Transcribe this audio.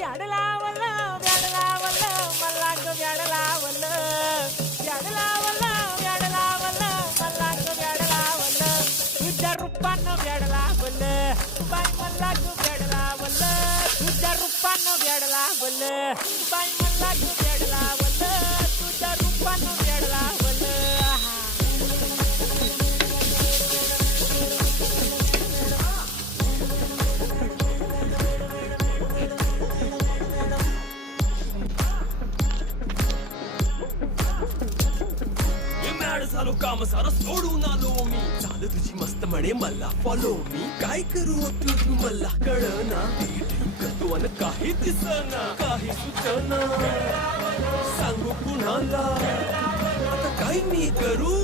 bad लावलं bad लावलं मला ग ब्याड लावलं ब्याड लावलं ब्याड लावलं मला ग ब्याड लावलं तुझ्या रूपानं ब्याड लावलं बाई मला ग ब्याड लावलं तुझ्या रूपानं ब्याड लावलं बाई मला ग ब्याड लावलं तुझ्या रूपानं ब्याड लावलं झालो काम सारं सोडून आलो मी झालं तुझी मस्त म्हणे मला फॉलो मी काय करू तू मला कळना करतो अन काही दिसना काही सुचना सांगू कुणाला आता काय मी करू